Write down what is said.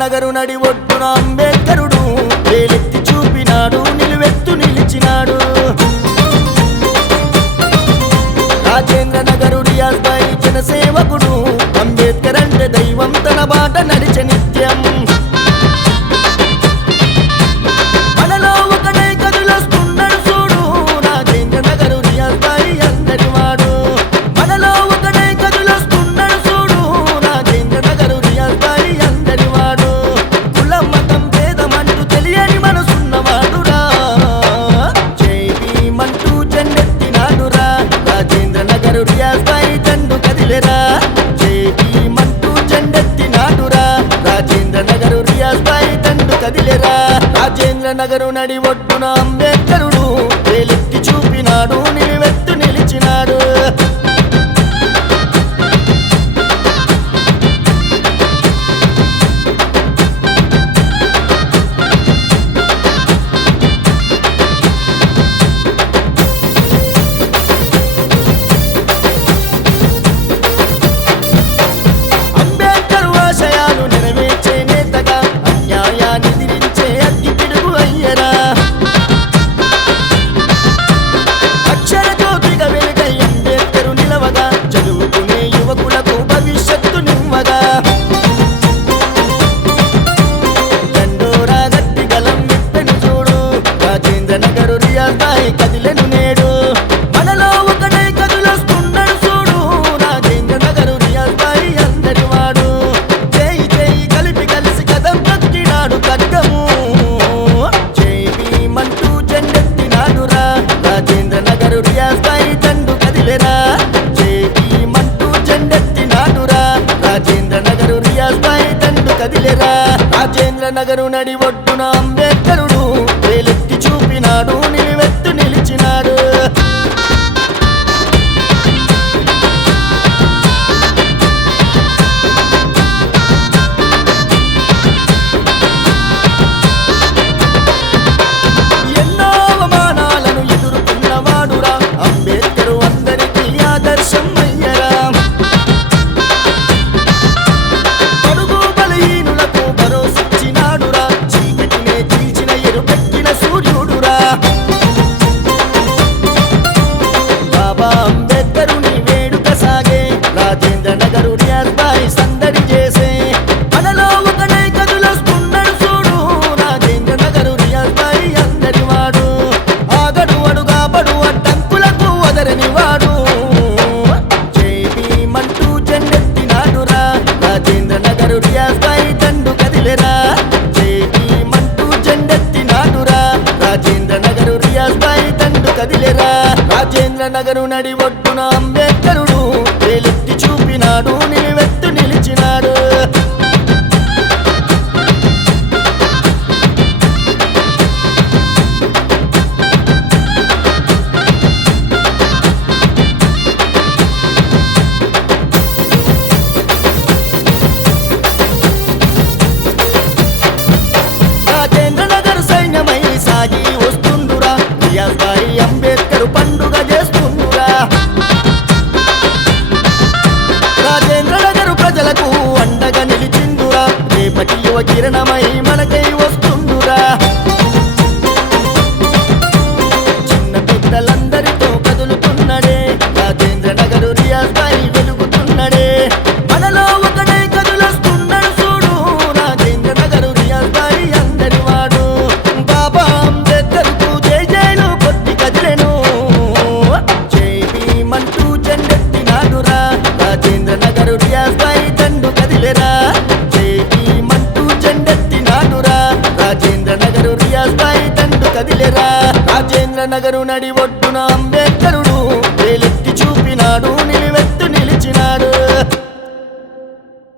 నగరు నడి ఒడ్డున అంబేద్కరుడు వేలెత్తి చూపినాడు, నిలువెత్తు నిలిచినాడు. రాజేంద్ర నగరు రియాజ్ భాయ్ జనసేవకుడు, అంబేద్కర్ అంటే దైవం, తన బాట నడిచే నిత్యం. మనలో ఒకటే కదులొస్తున్నాడు చూడు, రాజేంద్ర నగరు రియాజ్ భాయ్ అందరి వాడు. మనలో ఒకటే కదులొస్తున్నాడు చూడు, రాజేంద్ర నగరు రియాజ్ భాయ్ అందరి వాడు. కులం మతం భేదమంటూ తెలియని మనసున్నవాడురా, జై భీమంటూ జెండెత్తినాడురా. రాజేంద్ర నగరు రియాజ్ భాయ్ దండు కదిలేరా, జై భీమంటూ జెండెత్తినాడురా. రాజేంద్ర నగరు రియాజ్ భాయ్ దండు కదిలేరా. రాజేంద్ర నగరు నడి ఒడ్డున అంబేద్కరుడు వేలెత్తి చూపినాడు, నిలువెత్తు నిలిచినాడు. అంబేద్కర్ ఆశయాలు నెరవేర్చే నేతగా, అన్యాయాన్ని ఎదిరించే అగ్గి పిడుగు అయ్యరా. అక్షర జ్యోతిగా వెలుగై అంబేద్కరు నిలవగా, చదువుకునే యువకులకు భవిష్యత్తు నివ్వగా. దండోరా గట్టి గలం విప్పెను చూడు, రాజేంద్ర నగరు రియాజ్ భాయ్ కదిలెను నేడు. మనలో ఒకటే కదులొస్తున్నాడు చూడు, రాజేంద్ర నగరు రియాజ్ భాయ్ అందరి వాడు. జై జై కలిపి కలిసి కదం తొక్కినాడు ఖడ్గము, జై భీమంటూ జెండెత్తినాడురా. రాజేంద్ర నగరు రియాజ్ భాయ్ దండు కదిలేరా, జై భీమంటూ జెండెత్తినాడురా. రాజేంద్ర నగరు రియాజ్ భాయ్ దండు కదిలేరా. రాజేంద్ర నగరు నడి ఒడ్డున అంబేద్కరుడు వేలెత్తి చూపినాడు, నిలువెత్తు నిలిచినాడు. ఎన్నో అవమానాలను ఎదుర్కొన్నవాడురా, అంబేద్కరు అందరికీ ఆదర్శం అయ్యరా. పడుగు బలహీనులకు భరోసిచ్చినాడురా, చీకటినే చీల్చిన ఎరుపెక్కిన సూర్యుడురా. బాబా అంబేద్కరుని వేడుక సాగే, రాజేంద్ర నగరు రియాజ్ భాయ్ సందడి చేసే. మనలో ఒకటే కదులొస్తున్నాడు చూడు, రాజేంద్ర నగరు రియాజ్ భాయ్ అందరి వాడు. ఆగడు అడుగా పడు అడ్డంకులకు వదరని వాడు, జై భీమంటూ జెండెత్తినాడురా. రాజేంద్ర నగరు రియాజ్ భాయ్ దండు కదిలేరా, జై భీమంటూ జెండెత్తినాడురా. రాజేంద్ర నగరు రియాజ్ భాయ్ దండు కదిలేరా. రాజేంద్ర నగరు నడి ఒడ్డున అంబేద్కరుడు వేలెత్తి చూపినాడు, నిలువెత్తు నిలిచినాడు. రాజేంద్ర నగర్ సైన్యమై సాగి వస్తుండురా, రియాజ్ భాయ్ అంబేద్కర్ పండుగ చేస్తుండురా. రాజేంద్ర నగరు ప్రజలకు అండగా నిలిచిండురా, రేపటి యువ కిరణమై మనకై వస్తుండురా. చిన్న పెద్దలందరితో కదులుతున్నడే, రాజేంద్ర నగరు రియాజ్ భాయ్ వెలుగుతున్నడే. మనలో ఒకటే కదులొస్తున్నాడు చూడు, రాజేంద్ర నగరు రియాజ్ భాయ్ అందరి వాడు. బాబా అంబేద్కర్కు జై జైలు కొట్టి కదిలెను, జై భీమంటూ జెండెత్తినాడురా. రాజేంద్ర నగరు రియాజ్ భాయ్ దండు కదిలేరా, జై భీమంటూ జెండెత్తినాడురా. రాజేంద్ర నగరు రియాజ్ భాయ్ దండు కదిలేరా. రాజేంద్ర నగరు నడి ఒడ్డున అంబేద్కరుడు వేలెత్తి చూపినాడు, నిలువెత్తు